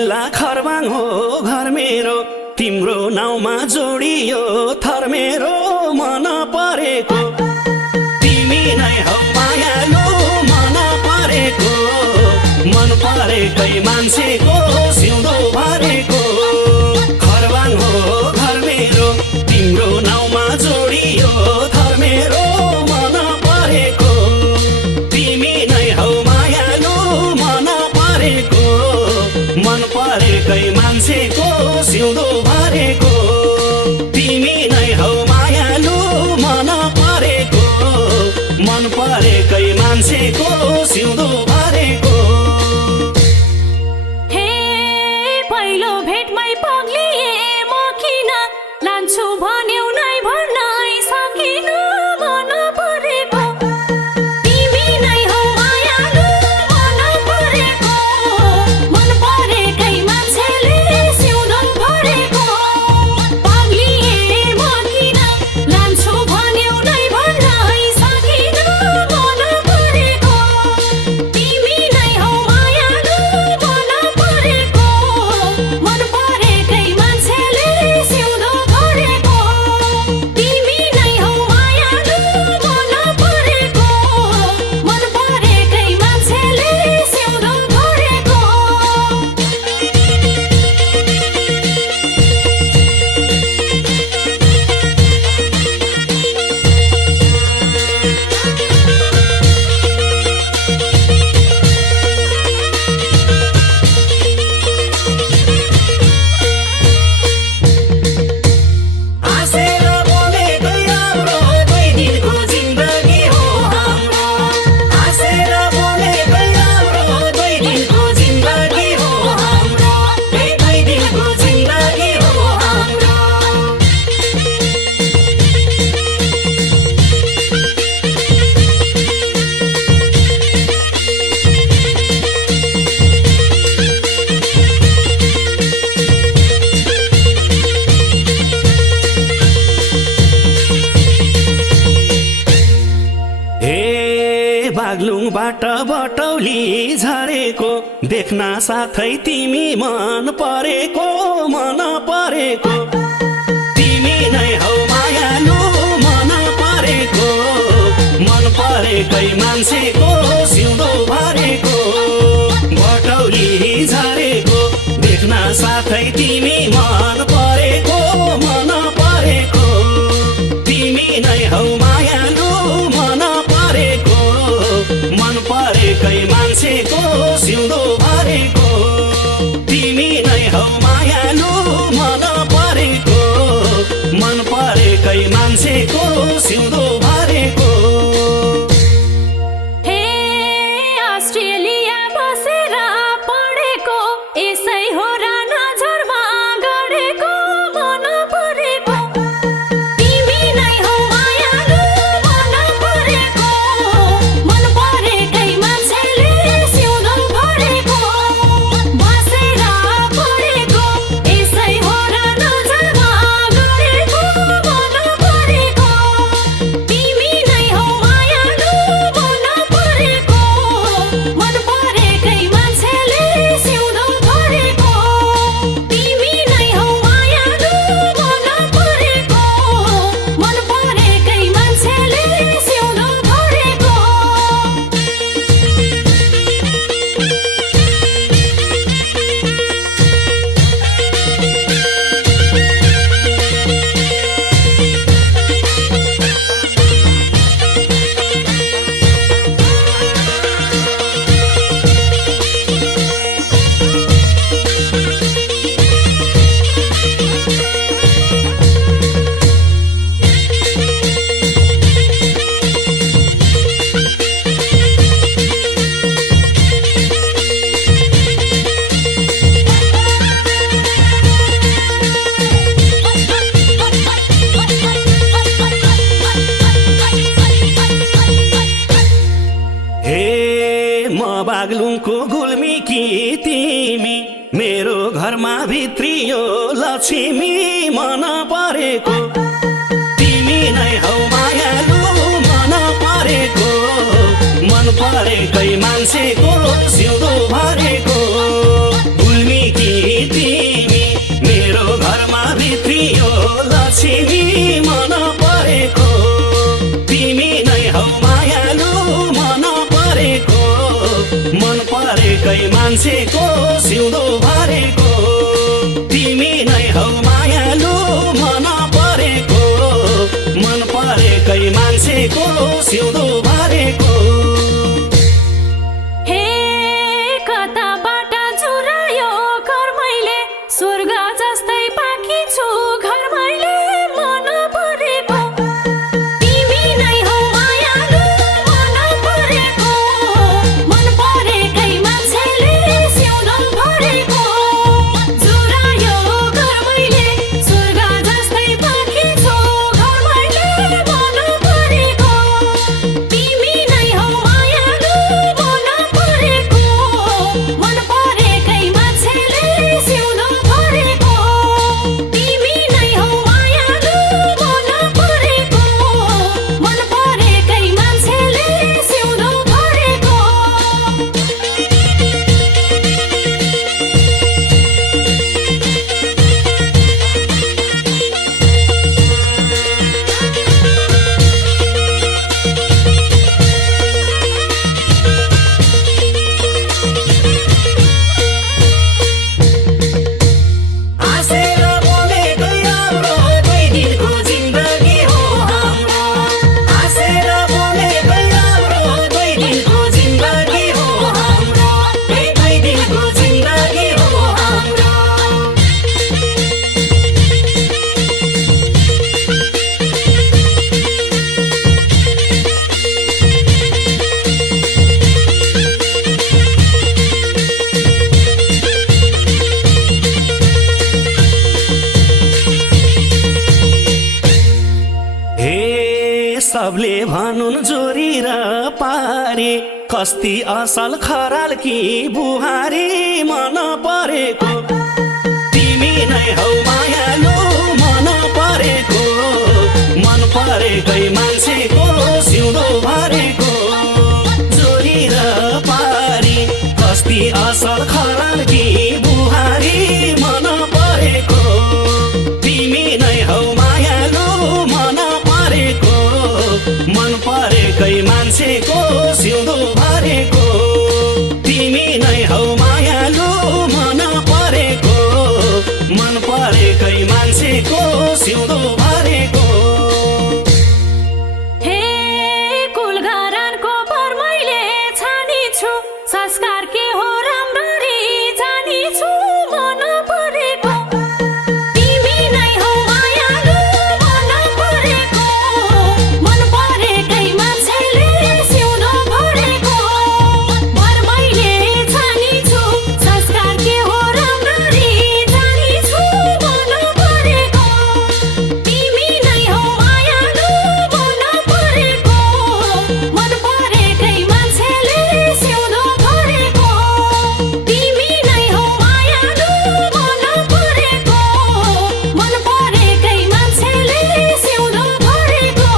जिल्ला खरबाङ हो घर मेरो, तिम्रो नाउँमा जोडियो थर मेरो। मन परेको तिमी नै हौ मायालु, मन परेको मन परेकै मान्छेको सिउँदो भरेको। खरबाङ हो घर मेरो, तिम्रो नाउँमा जोडियो थर मेरो। मन परेको तिमी नै हौ मायालु, मन परेको मन परेकै मान्छेको सिउँदो भरेको। तिमी नै हौ मायालु, मन परेको मन परेकै मान्छेको सिउँदो भरेको। हे पहिलो भेटमै पग्लिए म किन, लान्छु भन्यौ नै भन्नै सकिन। मन परेको तिमी नै हौ मायालु, मन परेको मन परेकै मान्छेले सिउँदो भरेको। पग्लिए म किन, लान्छु भन्यौ नै भन्नै सकिन। मन परेको तिमी नै हौ मायालु, मन परेको मन परेकै मान्छेले सिउँदो भरेको। तिमी नै हौ मायालु, मन परेको मन परेकै मान्छेले सिउँदो भरेको। हाँसेर बोलेकै राम्रो, दुई दिनको जिन्दगी हो हाम्रो। हाँसेर बोलेकै राम्रो, दुई दिनको जिन्दगी हो हाम्रो। दुई दिनको जिन्दगी हो हाम्रो। हे बागलुङबाट बटौली झरेको, देख्न साथै तिमी मन परेको। मन परेको तिमी नै हौ मायालु, मन परेको मन परेकै मान्छेको सिउँदो भरेको। बटौली झरेको, देख्न साथै तिमी मन परेको। मन परेको तिमी नै हौ मायालु, मन परेको मन परेकै मान्छेको सिउँदो भरेको। तिमी नै हौ मायालु, मन परेको मन परेकै मान्छेको सिउँदो भरेको। हे अस्ट्रेलिया बसेर पढेको, यसै हो र नजरमा गढेको। मन परेको तिमी नै हौ मायालु, मन परेको मन परेकै मान्छेले सिउँदो भरेको। बसेर पढेको, यसै हो र नजरमा गढेको। मन परेको तिमी नै हौ मायालु, मन परेको मन परेकै मान्छेले सिउँदो भरेको। तिमी नै हौ मायालु, मन परेको मन परेकै मान्छेले सिउँदो भरेको। हे म बागलुङको गुल्मी कि तिमी, मेरो घरमा भित्रियो लक्ष्मी। मन परेको तिमी नै हौ मायालु, मन परेको मन परेकै मान्छेको सिउँदो भरेको। गुल्मी कि लक्ष्मी मन परेको तिमी नै हौ मायालु मन परेको मन परेकै मान्छेको सिउँदो भरेको तिमी नै हौ मायालु मन परेको मन परेकै मान्छेको सिउँदो भरेको हे कताबाट चुरायो घर मैले स्वर्ग जस्तै पाखी छु घर मैले मन परेको तिमी नै हौ मायालु मन परेको मन परेकै मान्छेले सिउँदो भरेको चुरायो घर मैले स्वर्ग जस्तै पाखी छु घर मैले मन परेको तिमी नै हौ मायालु मन परेको मन परेकै मान्छेले सिउँदो भरेको तिमी नै हौ मायालु मन परेको मन परेकै मान्छेले सिउँदो भरेको हाँसेर बोलेकै राम्रो दुई दिनको जिन्दगी हो हाम्रो हाँसेर बोलेकै राम्रो दुई दिनको जिन्दगी हो हाम्रो दुई दिनको जिन्दगी हो हाम्रो हे सबले भनुन् जोरी र पारी कस्ती असल खराल कि बुहारी मन परेको तिमी नै हौ मायालु मन परेको मन परेकै मान्छेको सिउँदो भरेको जोरी र पारी कस्ती असल खराल कि बुहारी मन परेको तिमी नै हौ मायालु मन परेको मन परेकै मान्छेको सिउँदो भरेको तिमी नै हौ मायालु मन परेको मन परेकै मान्छेको सिउँदो भरेको हे कुलघरानको बर मैले छानी छु संस्कार के हो राम्ररी जानी छु मन परेको तिमी नै हौ मायालु मन परेको मन परेकै मान्छेले सिउँदो भरेको बर मैले छानी छु संस्कार के हो राम्ररी जानी छु मन परेको तिमी नै हौ मायालु मन परेको मन परेकै मान्छेले सिउँदो भरेको तिमी नै हौ मायालु मन परेको मन परेकै मान्छेले सिउँदो भरेको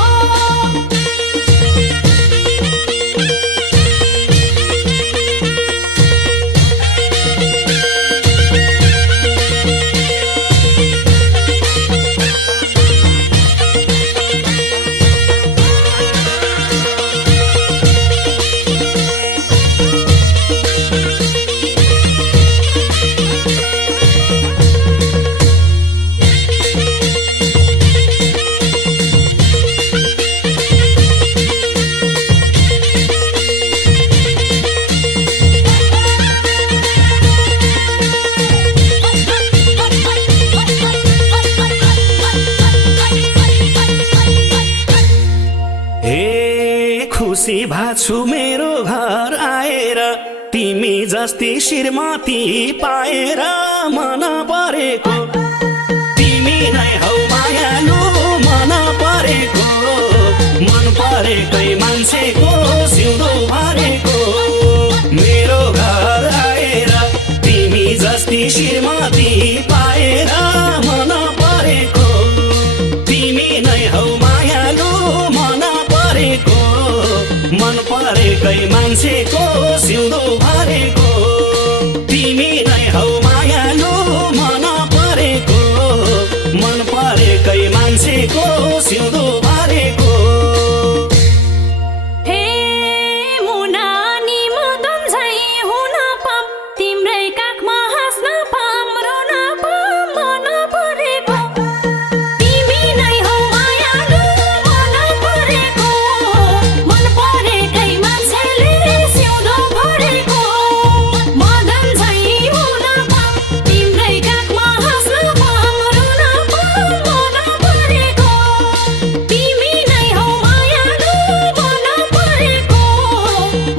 हे खुसी भाछु मेरो घर आएर तिमी जस्ती श्रीमती पाएर मन परेको तिमी नै हौ मायालु मन परेको मन परेकै मान्छेको सिउँदो भरेको मेरो घर आएर तिमी जस्ती श्रीमती पाएर मन परेको तिमी नै हौ मायालु मन परेको मन परेकै मान्छेको सिउँदो भरेको तिमी नै हौ मायालु मन परेको मन परेकै सिउँदो भरेको हे मुना नि मदन झै हुन पाम तिम्रै काखमा हाँस्न पाम रुन पाम मन परेको तिमी नै हौ मायालु मन परेको मन परेकै मान्छेले सिउँदो भरेको मदन झै हुन पाम तिम्रै काखमा हाँस्न पाम रुन पाम मन परेको तिमी नै हौ मायालु मन परेको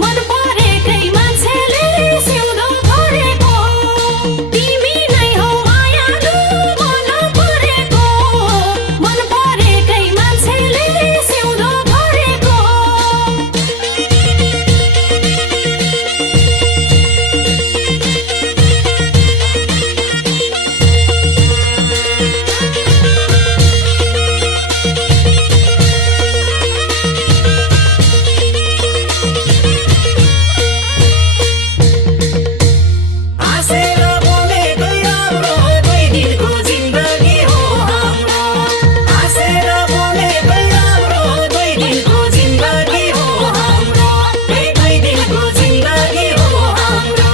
मन परेकै मान्छेले सिउँदो भरेको तिमी नै हौ मायालु मन परेको मन परेकै मान्छेले सिउँदो भरेको हाँसेर बोलेकै राम्रो दुई दिनको जिन्दगी हो हाम्रो हाँसेर बोलेकै राम्रो दुई दिनको जिन्दगी हो हाम्रो दुई दिनको जिन्दगी हो हाम्रो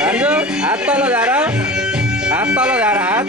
दाजु हात तल झार हात तल झार हात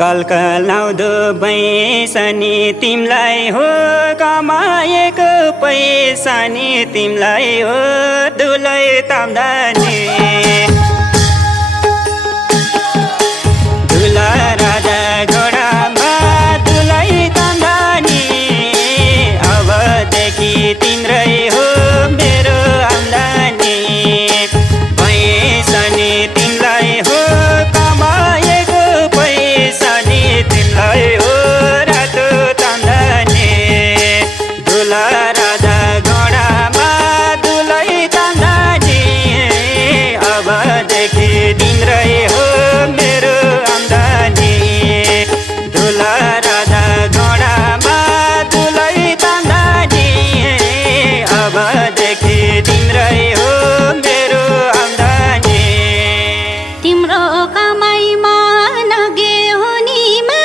कलकलाउँदो बैसनी तिमलाई हो कमाएको पैसा नि तिमीलाई हो दुलै ताम्दा नि दुला राजा घोडामा दुलै ताम्दा नि अबदेखि तिम्रै हो मेरो आम्दानी पैसा नि तिमीलाई हो कमाएको पैसा नि तिमीलाई हो रातो ताम्दानी दुला राजा घोडामा दुलै ताम्दानी अबदेखि तिम्रै हो मेरो आम्दानी दुला राजा घोडामा दुलै ताम्दानी अबदेखि तिम्रै हो मेरो आम्दानी तिम्रो कमाइमा नगे हुनीमा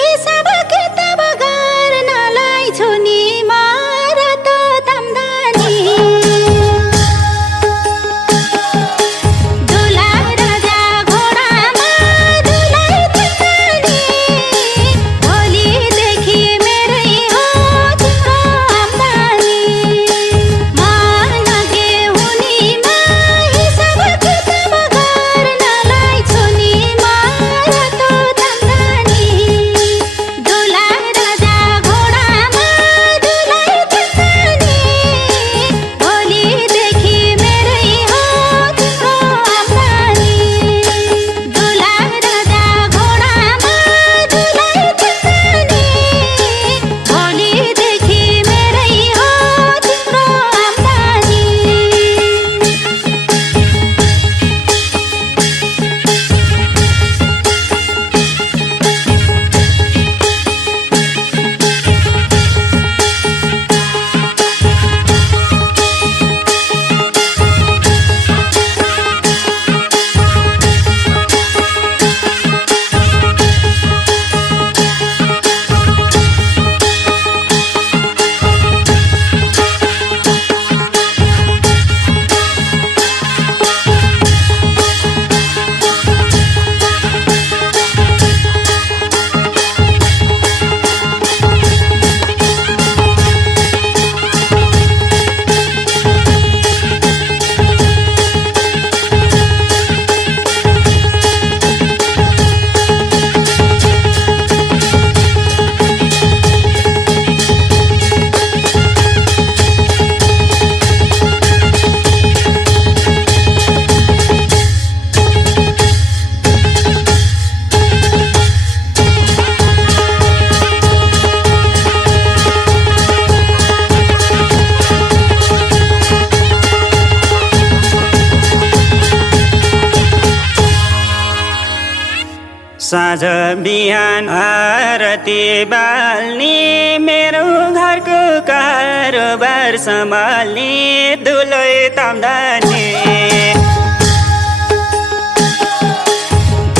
हिसाब किताब गर्नलाई छुनीमा रातो ताम्दानी दुला राजा घोडामा दुलै ताम्दानी भोलिदेखि मेरै हो तिम्रो आम्दानी मा नगे हुनीमा हिसाब किताब गर्नलाई छुनीमा रातो ताम्दानी दुला राजा घोडामा दुलै ताम्दानी भोलिदेखि मेरै हो तिम्रो आम्दानी दुला राजा घोडामा दुलै ताम्दानी भोलिदेखि मेरै हो तिम्रो आम्दानी साँझ बिहान आरती बाल्ने मेरो घरको कारोबार सम्हाल्ने दुलै ताम्दानी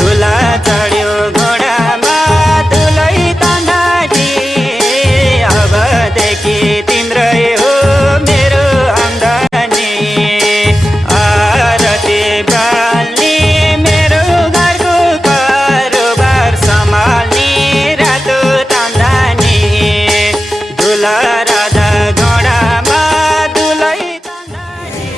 दुला चढ्यो घोडामा दुलै ताम्दानी अबदेखि तिम्रै हो मेरो आम्दानी आरती बाल्ने मेरो घरको कारोबार सम्हाल्ने रातो ताम्दानी दुला राजा घोडामा दुलै ताम्दानी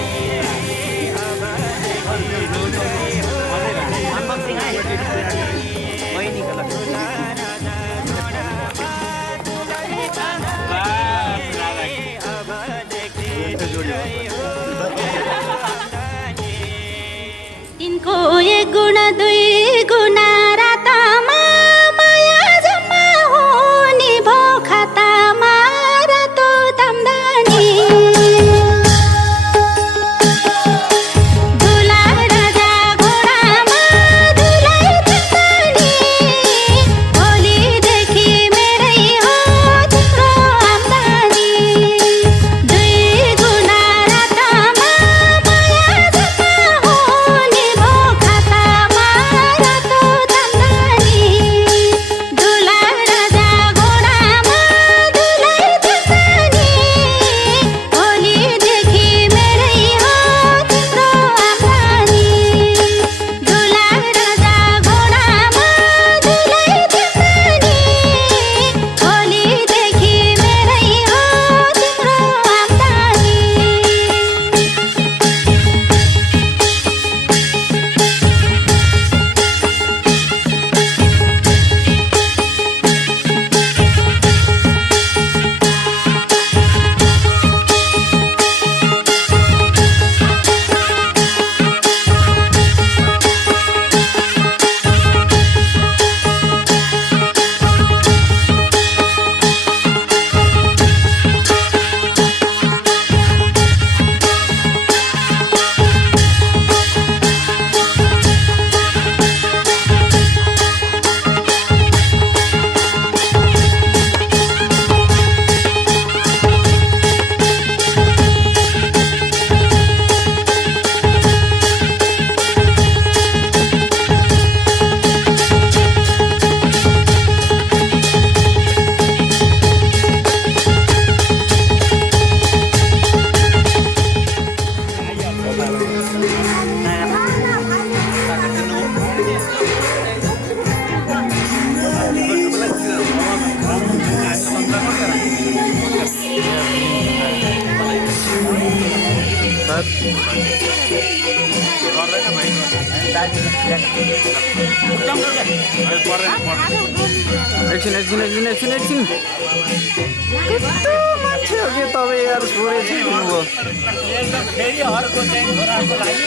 तिनको एक गुणा दुई गुणा रातामा माया जम्मा हुने भो खातामा रातो ताम्दानी दुला राजा घोडामा दुलै ताम्दानी भोलिदेखि मेरै हो तिम्रो आम्दानी दुई गुणा रातामा माया जम्मा हुने भो खातामा एकछिन कस्तो मान्छे हो कि तपाईँ यार छोरे चाहिँ हुनुभयो फेरि अर्को चाहिँ छोराको लागि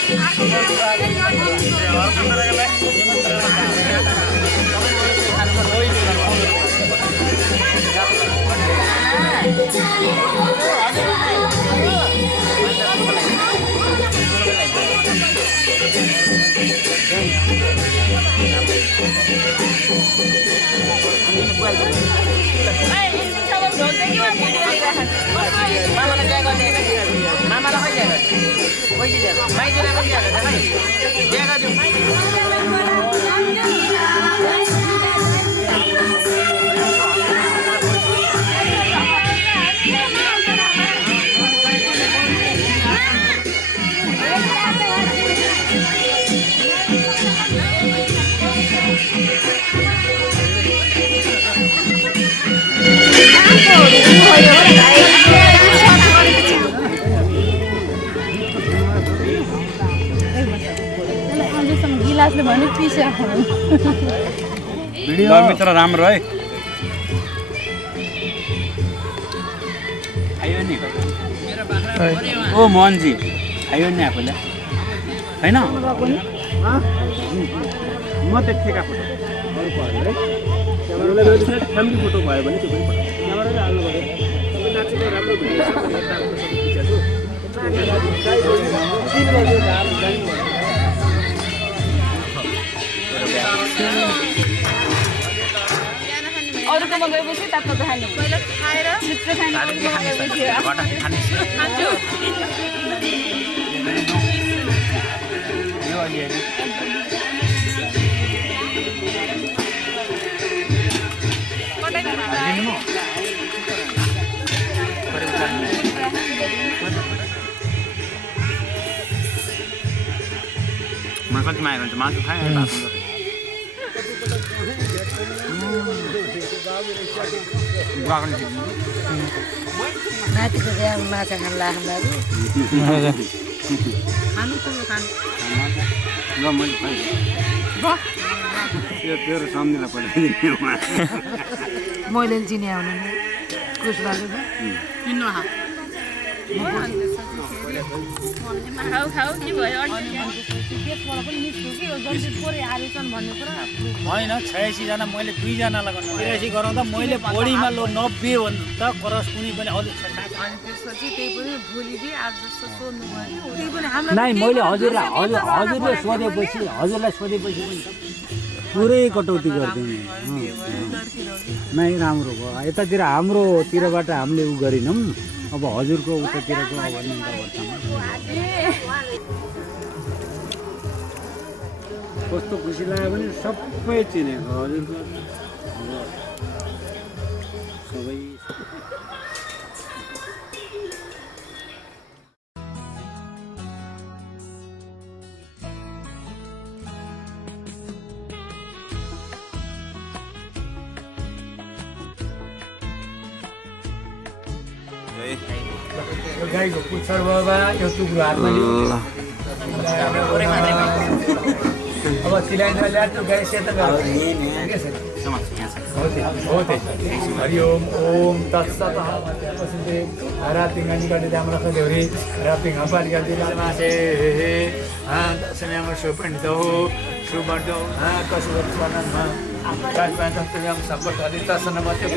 गिलासले भने पिसेर खानु मित्र राम्रो है आयो नि ओ मोहनजी आयो नि आफूले होइन म त ठेका फोटो फ्यामिली फोटो भयो भने त्यो पनि क्यामेराले हाल्नु पर्यो तपाईँ नाचेको राम्रो भिडियो अरूकोमा गएपछि तातो खाने पहिला खाएर छिट्टो खाने म कति माया गर्छु मासु खाएँ माथिको चाहिँ माछा खानु लाग्नु तेरो सम्झिँदा पठाइदिनु मैले चिने आउनु कुस बालु होइन 86 जना मैले 2 जना लगाउनु 83 गराउँदा मैले बढीमा लो 90 भन्नु त करस कुनै पनि अझ नाइ मैले हजुरले सोधेपछि पुरै कटौती गरिदिनु नै राम्रो भयो यतातिर हाम्रोतिरबाट हामीले उ गरेनौँ अब हजुरको उतातिरको अब कस्तो खुसी लाग्यो भने सबै चिनेको हजुरको सबै गाईको पुच्छर बाबा यो टुक्रो हातमा अब सिलाइन्डर ल्याएर त्यो गाई सेतो हरि ओम ओम तत्सत रातिङानी गर्ने दाम राख्दै हो रे रातिङ हपारी गर्दै मासे दशम्यामा सुपण्डित हो सुबण्ड कसो गर्नुपर्नमा सपोर्ट गर्दै तसँग मात्रै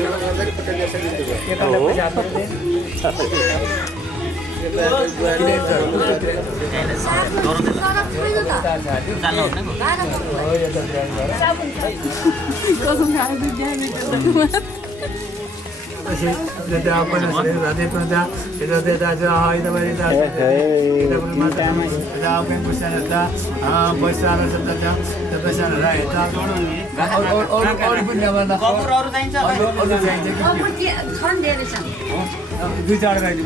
दुई चार गाडी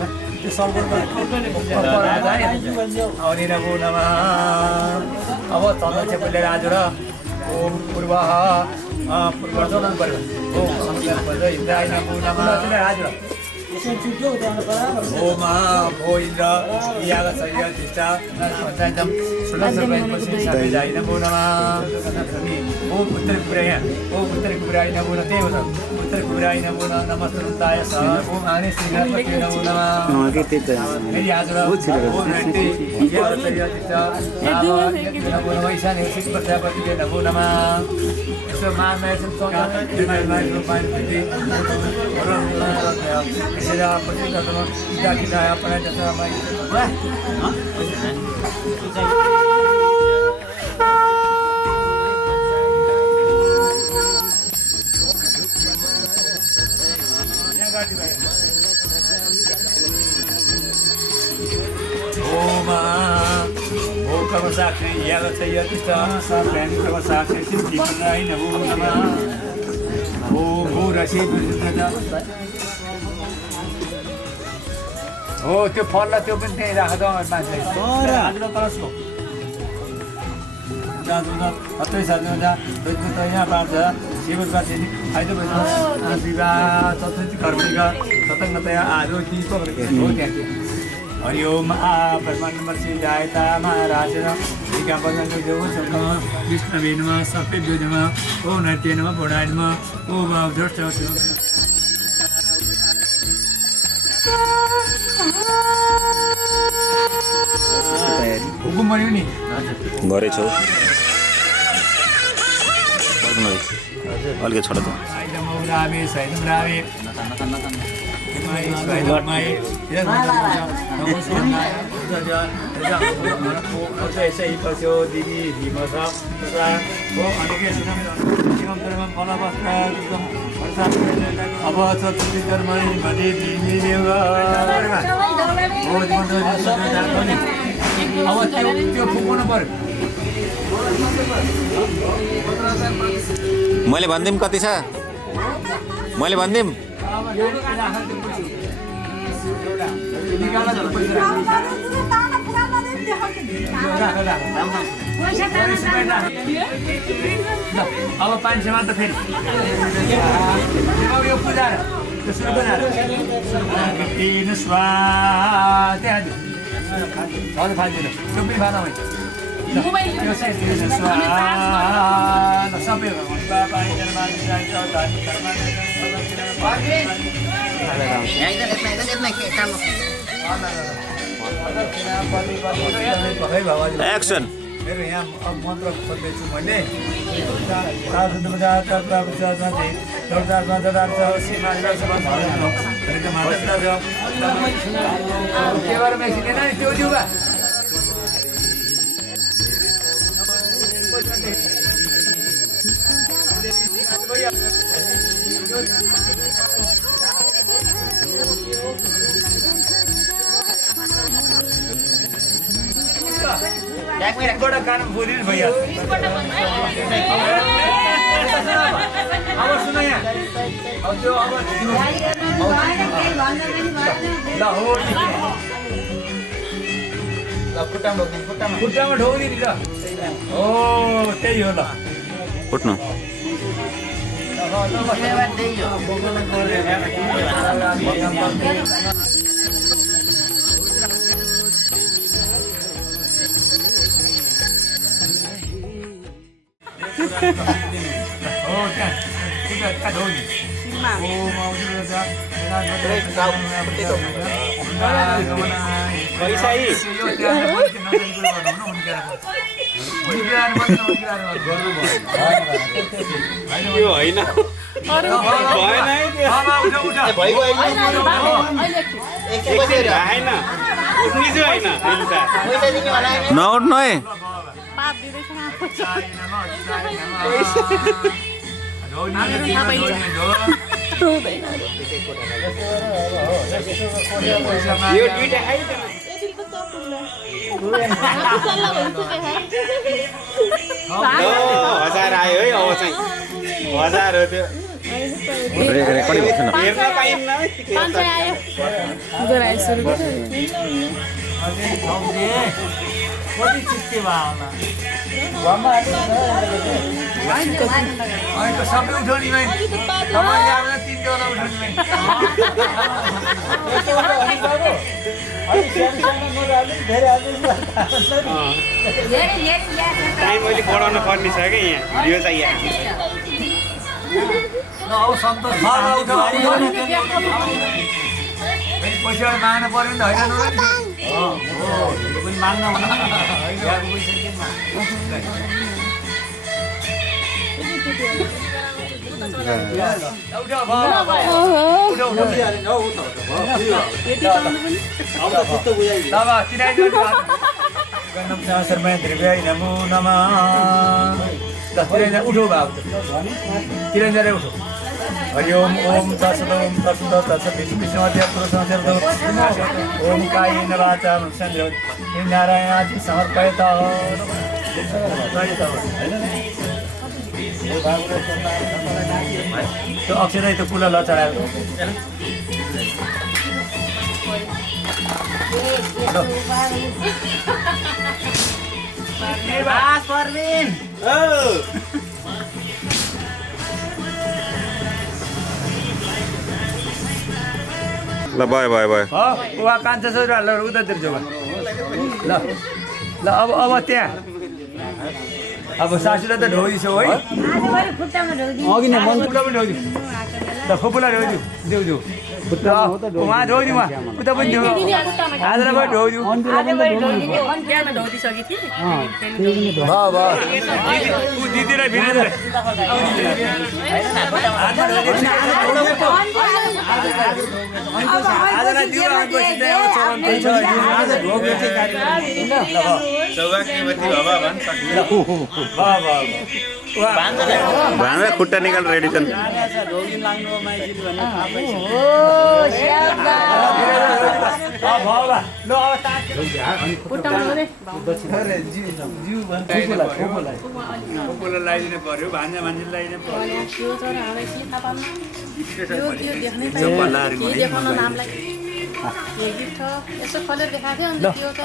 अब चन्द्र चेपले आज र ओम पूर्व पूर्व चलाउनु पर्यो ओम आज ओम भो इन्द्र यागसयतिष्ठा पञ्चायतं सुलसर्वैपसिसाभिजाय नमो नमः ओम उत्तरकुबेराय नमो नमः देवता उत्तरकुबेराय नमो नमः नमस्तुताय स ओम आने श्रीगणपति नमो नमः मेरी आजरा ओम रति यागसयतिष्ठा नमो नमः ईशान हेसिक प्रजापति नमो नमः सो मानव संतोष निर्मल रूपाय प्रति इसलिए आप प्रतिष्ठा तो जाति ना अपना जैसा हमारी ओम ओम कवसाक्षी यागसयतिष्ठा साप्यानि कवसाक्षी सिद्धिप्रदाय नमो नमः ओम भूरसी प्रसिद्धता हो त्यो फललाई त्यो पनि त्यहीँ राख त मान्छे सबै साथमा जा त यहाँ पार्छ शिवका चाहिँ फाइदा भएछ विवाह चतुर्थी कर्मिका सतङ्गतया आदो दीप हो त्यहाँ हरिओम ब्रह्माण्ड जायता महाराज विष्णवे नमः सर्पेभ्यो नमः ओम नृत्य नमः बुढाय नमः ओम दृष्ट हुकुम बन्यो नि गरेछौ अलिकति छोड अब चतुर्थी कर्मणि भजे अब त्यो फुक्नु पर्यो मैले भन्दिम कति छ मैले भन्दिम अब 500 मा त फेरि यो पूजा सुरु बनाएर तीन स्वाहा त्यहाँ हजुर फाल्दिनु चुप्पी खाना होइन सबै एक्सन मेरो यहाँ मन्त्र खोज्दैछु मैले त्यो जुगा बड़ा काम बोलिन भैया अब सुन यहाँ अब त्यो अब ल हो खुट्टामा ढोली नि ल हो त्यही हो ल उठ्नु यो होइन नउठ्नु है यो दुईटा खाइ हजार आयो है अब चाहिँ हजार हो त्यो हेर्न पाइन्न कति चित्ते भयो सबै उठाउने टाइम अहिले बढाउनु पर्ने छ क्या यहाँ यो चाहिँ यहाँ पैसा माग्नु पर्यो नि त होइन माग्न नमो नमः उठो बाबु तिरञ्जन उठो हरि ओम ओम तत्सत् ओम तत्सत् तत्सत् विष्णु ओम कायेन वाचा मनसेन्द्रियैर्वा नारायणादि समर्पयत त्यो अक्षरै त्यो कुला ल चढाएको ल भयो भयो भयो उहाँ कान्छा छोरा ल उतातिर जाऊ ल ल अब त्यहाँ अब सासूलाई त ढोगिसौ है अघि नै मन फुप्ला पनि ढोगिदिउ ल फुपूलाई ढोगिदिउ देऊ देऊ उहाँ ढोगिदिउँ उहाँ उता पनि दिउँ आजलाई पनि ढोगिदिउँ दिदी र भिनेन्द्र आजलाई दिउँ भान्जा खुट्टा निकाल रेडी छन् लगाइदिनु पर्यो भान्जा मान्छे लगाइदिनु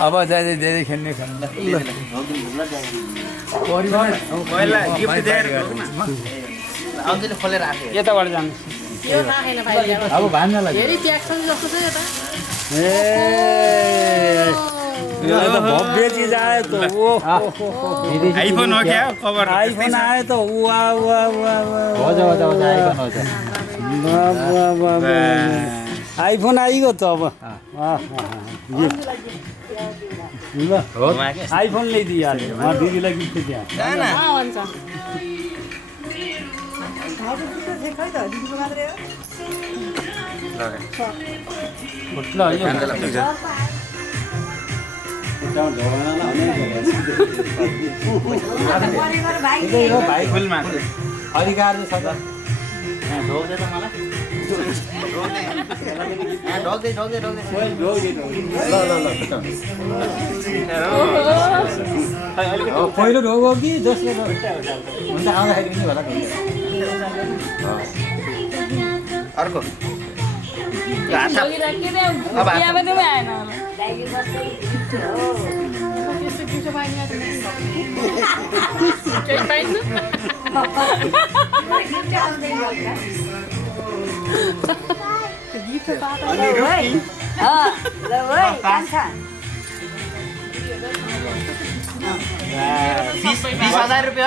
अब जाँदै धेरै खेल्ने यताबाट जानु अब भान्जालाई भव्य चिज आयो त आइफोन हो क्या कभर आइफोन आयो त आइफोन आइगयो त अब ल आइफोन ल्याइदिइहाल्यो दिदीलाई गिफ्ट त्यहाँ भाइ फुलमा अधिकार छ त पहिलो ढोगो कि दोस्रो हुन्छ आउँदाखेरि पनि होला अर्को ₹20,000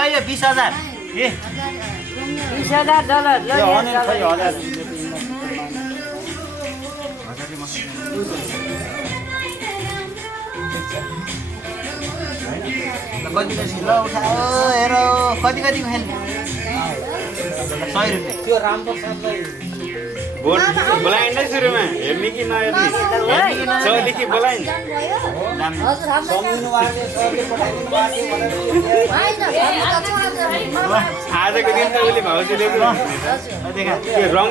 यो 20,000 कति ल उठाओ हेर कति कतिको खेल्ने ₹100 त्यो राम्रो बोलाइन् नै सुरुमा हेर्ने कि नहेर्ने सरले कि बोलाइन् आजको दिन त उसले भाउजूले रङ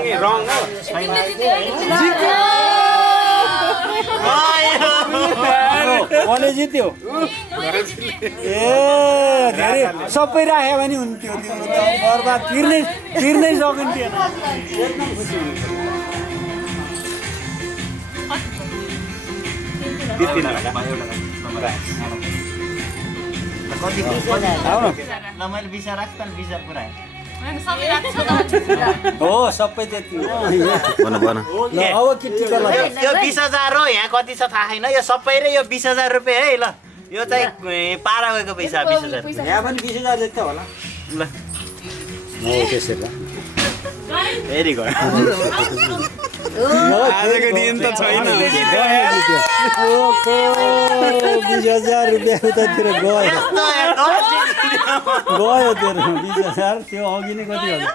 हो कसले जित्यो ए धेरै सबै राख्यो भने हुन्थ्यो त्यो बर्बाद तिर्नै सकिन्थेन एकदम खुसी ल मैले 20 राख्छु 20 पुऱ्याएँ हो सबै त्यति हो भन भन ल अब के टिका लगायो यो 20,000 हो यहाँ कति छ थाहा छैन यो सबै रे यो 20,000 रुपियाँ है ल यो चाहिँ पारा गएको पैसा 20,000 यहाँ पनि 20,000 जति होला ल हो त्यसरी भेरी गुड आजको दिन त छैन 20,000 रुपियाँ उतातिर गयो तेरो 20,000 त्यो अघि नै कति होला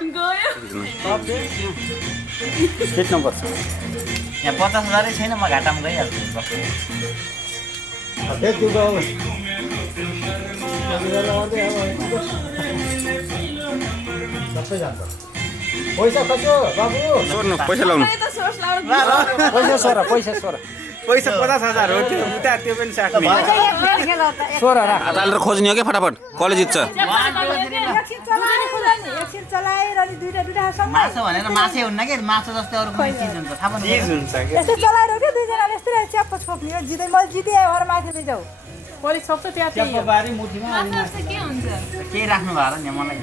फिट्नुपर्छ यहाँ 50,000 छैन म घाटामा गइहाल्छु त्यति गयो सबै जान्छ पैसा खस्यो बाबु सोर्नु पैसा लाउनु पैसा सोर 50,000 हो त्यो उता त्यो पनि साट्ने सोर राख हालेर खोज्ने हो क्या फटाफट कसले जित्छ मासु भनेर मासै हुन्न कि मासु जस्तै अरू कुनै चिज हुन्छ थाहा पनि चिज हुन्छ के यस्तो चलाएर के दुईजनाले यस्तै च्याप्प छोप्ने हो जित्दै मैले जितेँ अरू माथि लैजाऊ पहिले छोप्छ त्यहाँ बारी मुठीमा के राख्नु भयो र नि मलाई